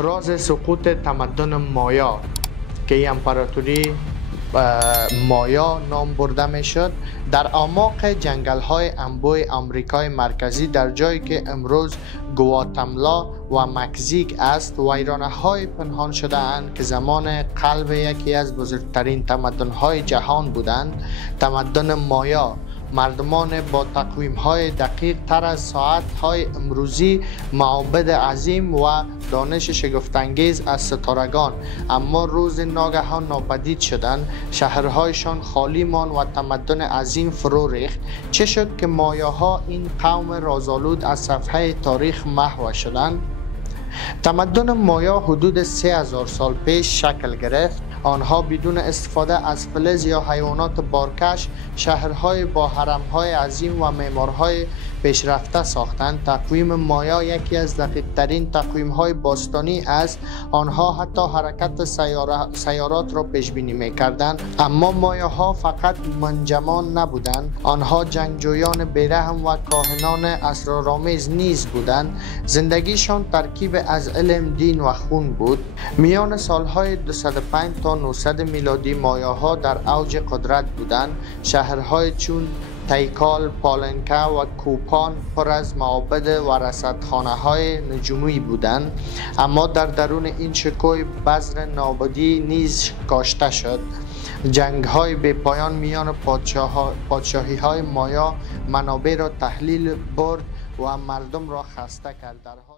راز سقوط تمدن مایا که امپراتوری مایا نام برده می شد، در اعماق جنگل های انبوه آمریکای مرکزی، در جایی که امروز گواتمالا و مکزیک است، ویرانه های پنهان شده اند که زمان قلب یکی از بزرگترین تمدن های جهان بودند. تمدن مایا مردمان با تقویم های دقیق تر از ساعت های امروزی، معابد عظیم و دانش شگفت‌انگیز از ستارگان، اما روز ناگهان ناپدید شدند. شهرهایشان خالی ماند و تمدن عظیم فرو ریخت. چه شد که مایاها، این قوم رازآلود، از صفحه تاریخ محو شدند؟ تمدن مایا حدود 3000 سال پیش شکل گرفت. آنها بدون استفاده از فلز یا حیوانات بارکش شهرهای با حرمهای عظیم و معمارهای پیشرفته ساختند. تقویم مایا یکی از دقیق‌ترین تقویم‌های باستانی است. آنها حتی حرکت سیارات را پیش بینی می‌کردند. اما مایاها فقط منجمان نبودند، آنها جنگجویان بی‌رحم و کاهنان اسرارآمیز نیز بودند. زندگیشان ترکیب از علم، دین و خون بود. میان سالهای 205 تا 900 میلادی مایاها در اوج قدرت بودند. شهرهای چون تیکال، پالنکا و کوپان پر از معابد و رصدخانه‌های نجومی بودند. اما در درون این شکوه بذر نابودی نیز کاشته شد. جنگ‌های بی‌پایان میان پادشاهی‌های مایا منابع را تحلیل برد و مردم را خسته کرد.